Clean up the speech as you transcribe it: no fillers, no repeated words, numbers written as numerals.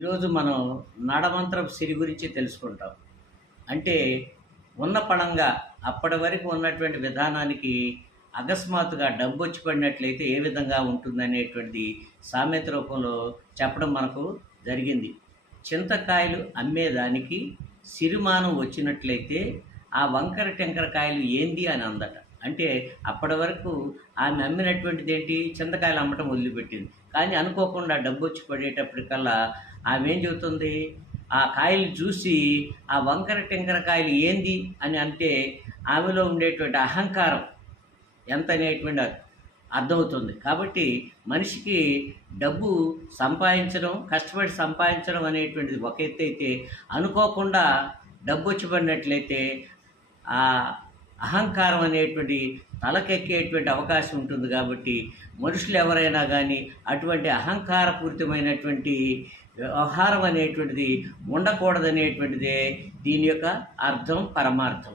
ఈరోజు మనం నడమంత్రపు సిరి గురించి తెలుసుకుంటాం. అంటే ఉన్న పళంగా అప్పటి వరకు ఉన్నటువంటి విధానానికి అకస్మాత్తుగా డబ్బొచ్చి పడినట్లయితే ఏ విధంగా ఉంటుందనేటువంటిది సామెత రూపంలో చెప్పడం మనకు జరిగింది. చింతకాయలు అమ్మేదానికి సిరిమానం వచ్చినట్లయితే ఆ వంకర టెంకర కాయలు ఏంది అని అందట. అంటే అప్పటి వరకు ఆమె అమ్మినటువంటిదేంటి, చింతకాయలు అమ్మటం మొదలుపెట్టింది. కానీ అనుకోకుండా డబ్బొచ్చి పడేటప్పటికల్లా ఆమె ఏం చెబుతుంది, ఆ కాయలు చూసి ఆ వంకర టింకర కాయలు ఏంది అని అంటే ఆమెలో ఉండేటువంటి అహంకారం ఎంత అనేటువంటి అర్థమవుతుంది. కాబట్టి మనిషికి డబ్బు సంపాదించడం, కష్టపడి సంపాదించడం అనేటువంటిది ఒక ఎత్తు అయితే, అనుకోకుండా డబ్బు వచ్చి పడినట్లయితే ఆ అహంకారం అనేటువంటి తలకెక్కేటువంటి అవకాశం ఉంటుంది. కాబట్టి మనుషులు ఎవరైనా కానీ అటువంటి అహంకారపూరితమైనటువంటి వ్యవహారం అనేటువంటిది ఉండకూడదనేటువంటిదే దీని యొక్క అర్థం, పరమార్థం.